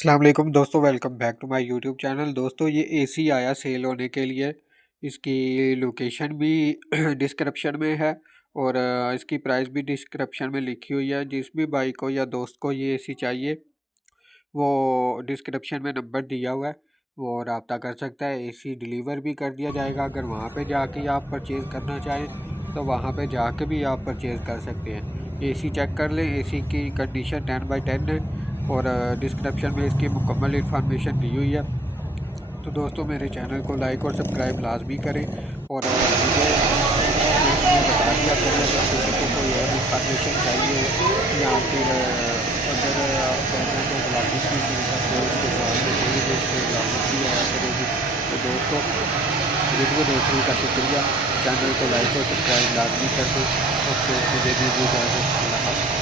अस्सलाम वालेकुम दोस्तों, welcome back to my YouTube channel. दोस्तों ये एसी आया सेल होने के लिए। इसकी लोकेशन भी डिस्क्रिप्शन में है और इसकी प्राइस भी डिस्क्रिप्शन में लिखी हुई है। जिस भी भाई को या दोस्त को ये एसी चाहिए वो डिस्क्रिप्शन में नंबर दिया हुआ है, वो रब्ता कर सकता है। एसी डिलीवर भी कर दिया जाएगा। अगर वहाँ पे जाके आप परचेज़ करना चाहें तो वहाँ पे जाके भी आप परचेज़ कर सकते हैं। एसी चेक कर लें, एसी की कंडीशन 10/10 है और डिस्क्रिप्शन में इसकी मुकम्मल इन्फॉर्मेशन दी हुई है। तो दोस्तों मेरे चैनल को लाइक और सब्सक्राइब लाजमी करें और मुझे कमेंट में बता दिया करें अगर किसी को कोई और इन्फॉर्मेशन चाहिए या फिर अगर आप कहते हैं तो ब्लॉगिंग की सुविधा तो उसके साथ में कोई भी उसमें ब्लॉगिंग भी आया करेगी। तो दोस्तों वीडियो देखने का शुक्रिया। चैनल को लाइक और सब्सक्राइब लाजमी कर दें। ओके, मुझे दीजिए इजाज़त। अल्लाह हाफ़िज़।